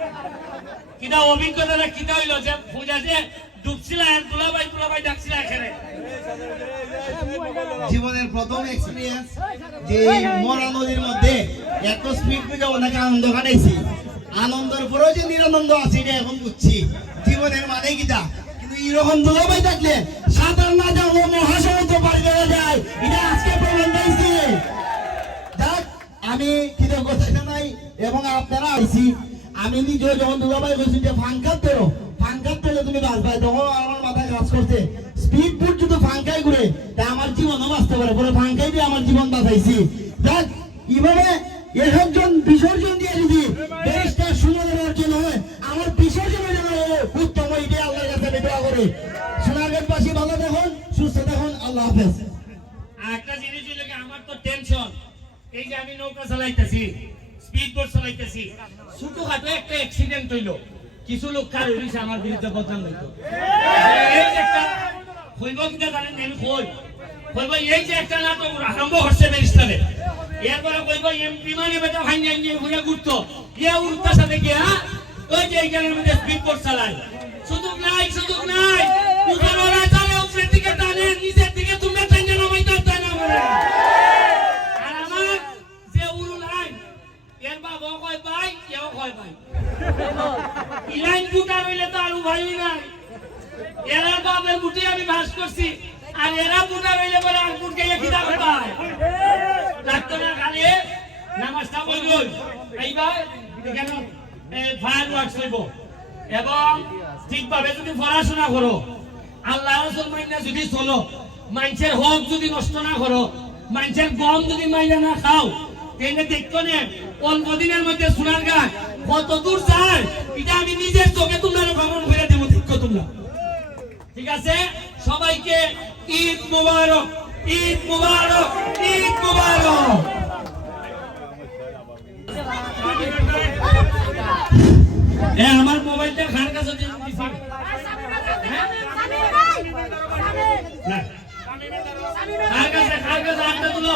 কিটা অভিজ্ঞতাটা কিটা হইল যে পূজা যে জীবনের প্রথম এক্সপিরিয়েন্স যে মরা নদীর মধ্যে এত স্পিড অনেক আনন্দ কাটাইছি। আনন্দের পরেও যে নিরানন্দ আছে এটা এখন বুঝছি। জীবনের মানে কিটা? কিন্তু আজকে আমি কৃতজ্ঞতা জানাই এবং আপনারা আইছি। আমি নিজেও যখন দুলাভাই বলছি যে, ফাঙ্কার তেরো, ফাঙ্কার তেলে তুমি বাঁচবাই তখন আমার মাথায় কাজ করছে। স্পিড বুট যদি ফাঙ্কাই ঘুরে তা আমার জীবনও বাঁচতে পারে। পরে ফাঙ্কাই দিয়ে আমার জীবন বাঁচাইছি। যাক এইভাবে একজন বিসর্জন দিয়ে যদি দেশটা সুন্দর অর্জন হয়, আমার বিসর্জন যেন উত্তম এটাই আল্লাহর কাছে দোয়া করি। সোনারগঞ্জবাসী ভালো দেখুন সুস্থ দেখুন আল্লাহ হাফেজ। একটা জিনিস আমার তো টেনশন এই যে আমি নৌকা চালাইতেছি স্পিড বোট চালাইতেছি। ছোটখাটো একটা অ্যাক্সিডেন্ট হইল। কিছু লোক কার হইছে আমার বিরুদ্ধে বদনাম হইতো। হইব কিনা জানেন আমি কই কইব এই যে একটা নাটক আরম্ভ হচ্ছে বেরিস্তানে এরপরে কইব, এমপি মানে বেটা ভাই নিয়ে ঘুরে ঘুরতো। ইয়ে উল্টা সাথে গিয়া ওই যে এইখানের মধ্যে স্পিড বোট চালায়। সুযোগ নাই এও কয় ভাই। ই লাইন দুটা রইলে তো আরু ভাই নাই। এরা বাপের বুটি আমি ভাস করছি। আর এরা বুটা রইলে পরে আর বুট গিয়ে খিদা পায়। লাগতো না খালি বলুন এইবার এখানে ফায়ার ওয়ার্কস হইব। এবং ঠিকভাবে যদি পড়াশোনা করো, আল্লাহ রসুল মাইনা যদি চলো, মানুষের হক যদি নষ্ট না করো, মানুষের গম যদি মাইনা না খাও তাহলে দেখতো নে, অল্প দিনের মধ্যে সোনার গাছ কত দূর যায়, এটা আমি নিজের চোখে তোমরা ভ্রমণ করে দেবো দেখো তোমরা। ঠিক আছে? সবাইকে ঈদ মুবারক ঈদ মুবারক ঈদ মুবারক। এ, আমার মোবাইলটা খান কাছে দিয়ে। না কাছে, কার কাছে হাতটা তুলো?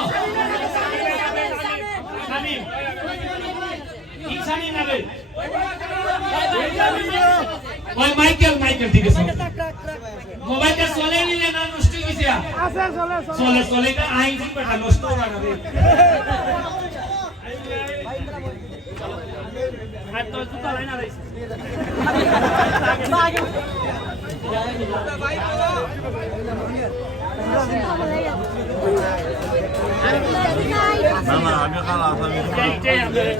ওই মাইকেল মাইকেল ঠিক আছে। মোবাইলটা চলে নিলে না নষ্ট হয়ে চলে চলে। আইন নষ্ট না Hala abi hala abi.